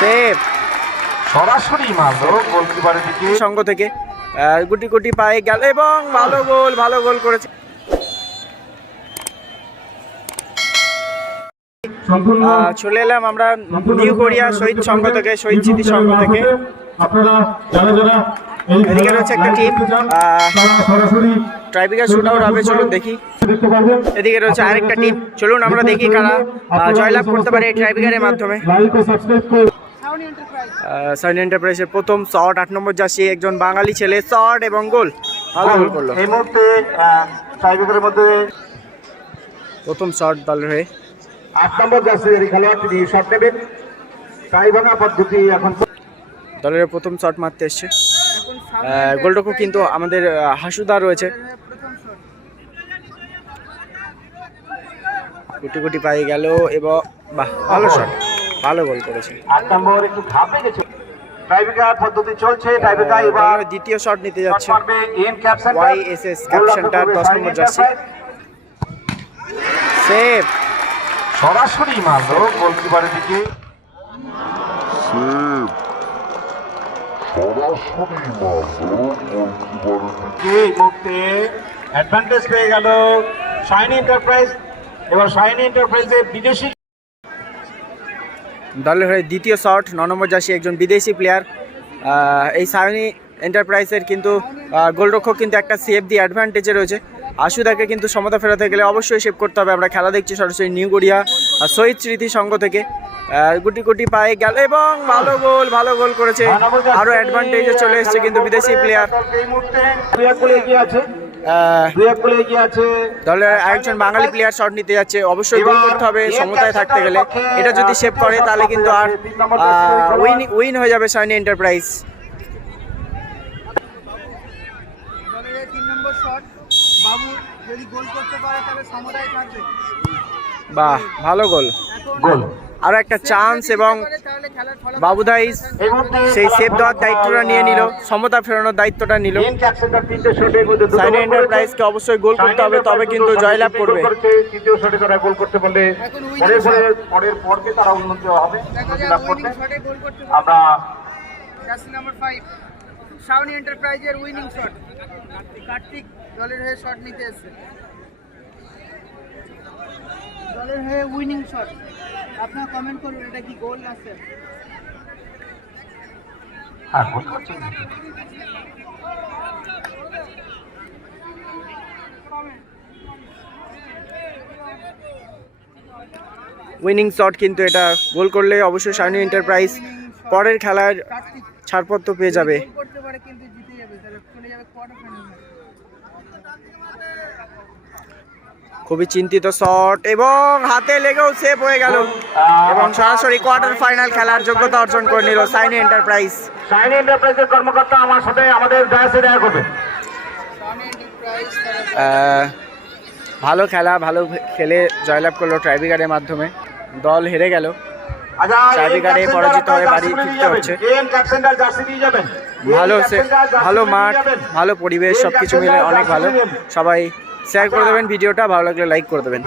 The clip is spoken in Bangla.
সেভ সরাসরি মারলো গোলকিপারের দিকে সঙ্গ থেকে গুটি গুটি পায়ে গেল এবং ভালো গোল করেছে। চলে এলাম আমরা নিউ গড়িয়া শহীদ সংঘ থেকে, শহীদ স্মৃতি সংঘ থেকে। আপনারা যারা যারা এদিকে রয়েছে একটা টিম, ট্রাইব্রেকার শুট আউট হবে, চলুন দেখি। এদিকে রয়েছে আরেকটা টিম, চলুন আমরা দেখি কারা জয়লাভ করতে পারে এই ট্রাইব্রেকারের মাধ্যমে। সাইনি এন্টারপ্রাইজের প্রথম শট, 8 নম্বর জার্সি একজন বাঙালি ছেলে, শট এবং গোল, ভালো গোল করলো। এই মুহূর্তে ট্রাইব্রেকারের মধ্যে প্রথম শট দলের হয়ে 8 নম্বর জার্সির খেলোয়াড় তিনি শট নেবেন। টাইভাঙা পদ্ধতি এখন দলের প্রথম শট মারতে এসছে। গোলরক্ষক কিন্তু আমাদের হাসুদা রয়েছে। গুটি গুটি পায়ে গেল এবং বাহ, ভালো শট, ভালো গোল করেছে। 8 নম্বর একটু ঘাপে গেছে। টাইব্রেকার পদ্ধতি চলছে। টাইব্রেকার এবার দ্বিতীয় শট নিতে যাচ্ছে মারবে M cap centre YSS cap centre 10 নম্বর জার্সি। সেভ সরাসরি মারলো গোলকিপারের দিকে। এই মুহূর্তে অ্যাডভান্টেজ পেয়ে গেল শাইনি এন্টারপ্রাইজ। এবার শাইনি এন্টারপ্রাইজের বিদেশি দলের হয়ে দ্বিতীয় শট, 9 নম্বর জার্সি একজন বিদেশি প্লেয়ার। এই শাইনি এন্টারপ্রাইজের কিন্তু গোলরক্ষক কিন্তু একটা সেভ দিয়ে অ্যাডভান্টেজে রয়েছে। আশুদাকে কিন্তু সমতা ফেরাতে গেলে অবশ্যই সেভ করতে হবে। আমরা খেলা দেখছি সরাসরি নিউ গড়িয়া শহীদ স্মৃতি সংঘ থেকে। গুটি গুটি পায়ে গেল এবং ভালো গোল করেছে। আরো অ্যাডভান্টেজে চলে এসছে কিন্তু বিদেশি প্লেয়ার। দলের আরেকজন বাঙালি প্লেয়ার শট নিতে যাচ্ছে, অবশ্যই গোল করতে হবে সমতায় থাকতে গেলে। এটা যদি সেভ করে তাহলে কিন্তু আর উইন হয়ে যাবে শাইনি এন্টারপ্রাইজ। বাহ, ভালো গোল। আরো একটা চান্স এবং বাবুদাই সেই সেভ দেওয়ার দায়িত্বটা নিয়ে নিল, সমতা ফেরানোর দায়িত্বটা নিল। শাইনি এন্টারপ্রাইজকে অবশ্যই গোল করতে হবে, তবে কিন্তু জয়লাভ করবে। তৃতীয় শটে তারা গোল করতে পারলে পরের পর্বে তারা উন্নতি হবে। আমরা জার্সি নাম্বার 5 শাইনি এন্টারপ্রাইজের উইনিং শট, কার্তিক দলের হয়ে শট নিতে এসেছে। দলের হয়ে উইনিং শট, আপনারা কমেন্ট করুন এটা কি গোল না সেভ। হ্যাঁ, গোল করছে। উইনিং শট, কিন্তু এটা গোল করলে অবশ্যই শাইনি এন্টারপ্রাইজ পরের খেলার ছাড়পত্র পেয়ে যাবে। খুবই চিন্তিত শট এবং হাতে লেগেও সেভ হয়ে গেল এবং সরাসরি কোয়ার্টার ফাইনাল খেলার যোগ্যতা অর্জন করে নিল শাইনি এন্টারপ্রাইজ। শাইনি এন্টারপ্রাইজের কর্মকর্তা আমার সাথে আমাদের ডায়াসে দেখা করবে। ভালো খেলা, ভালো খেলে জয়লাভ করলো ট্রাইব্রেকারের মাধ্যমে। দল হেরে গেল, ট্রাইব্রেকারে পরাজিত হয়ে বাড়ি ফিরতে হচ্ছে। ভালো মাঠ, ভালো পরিবেশ, সবকিছু মিলে অনেক ভালো। সবাই শেয়ার করে দেবেন ভিডিওটা, ভালো লাগলে লাইক করে দেবেন।